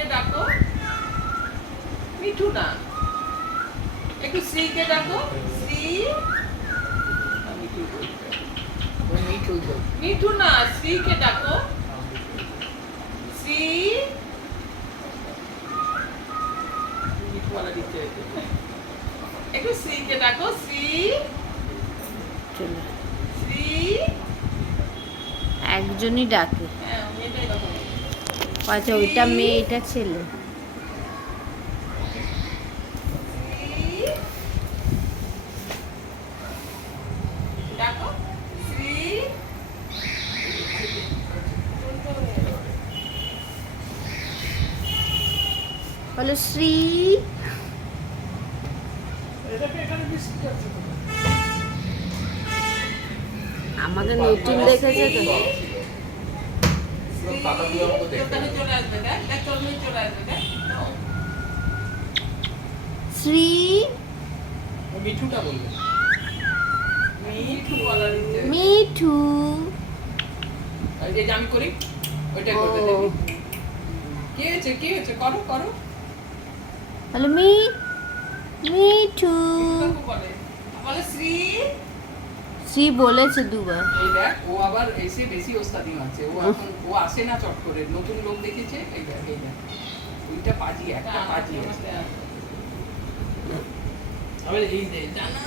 কে ডাকো। মিঠু না, একটু শ্রী কে ডাকো। শ্রী। মিঠু না, শ্রী কে ডাকো। শ্রী। মিঠু वाला দিতে হবে। একটু শ্রী কে ডাকো। শ্রী। শ্রী। একজনই ডাকে। হ্যাঁ, এটাই কথা। আচ্ছা, ওইটা মেয়ে, এটা ছেলে। ডাকো। শ্রী। বলো শ্রী। আমাকে নতুন দেখেছে তো। শ্রী। মিঠুটা বলবে। মিঠু বলা দিতে। মিঠু। এই যে আমি করি, ওইটা করবে ও। দেখি। কে হয়েছে করো করো। বলো মিঠু। মিঠুটাকে বলে। বলে শ্রী। শ্রী বলেছে দুবার। এই দেখ, ও আবার এসে বেশি ওস্তাদি মারছে। ও আসে না চট করে, নতুন লোক দেখেছে। এই দেখ ওইটা পাজি, একটা পাজি আছে। আবার এই যে জানা